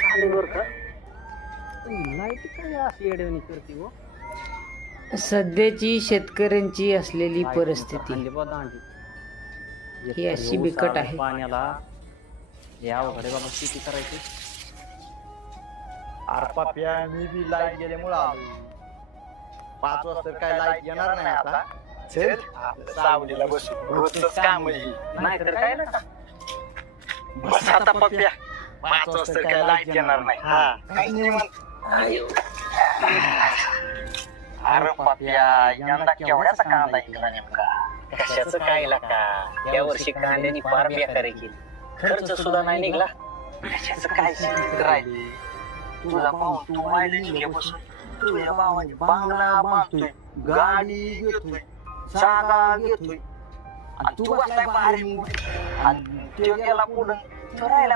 चालेल बर का. लाईट काय अशी येडवणी करते हो. सध्याची शेतकऱ्यांची असलेली परिस्थिती ही अशी बिकट आहे. पाण्याला हे अवघड बाबा शेती करायची. अरे पाप्या मी बी लाईट गेल्यामुळे आलो. 5 वाजता काय लाईट येणार नाही आता. चल सावलीला बसू. रोजच काम आहे. नाहीतर काय ना. बस आता पप्या. 5 वाजता काय लाईट येणार नाही. हा काय निवांत. अरे पाप्या यंदा केवढ्याचा कांदा ऐकला नेमका. कशाचं काय का या वर्षी कांद्यानी फार बेकारी केली. खर्च सुद्धा नाही निघला. कशाचं काय राहिले. तुझा भाऊ तू मायलेज बसून तुझ्या भावाने बांगला बांधतोय, गाडी घेतोय, जागा घेतोय आणि तू बसलाय भारी. आणि तो गेला पुढं तो राहिला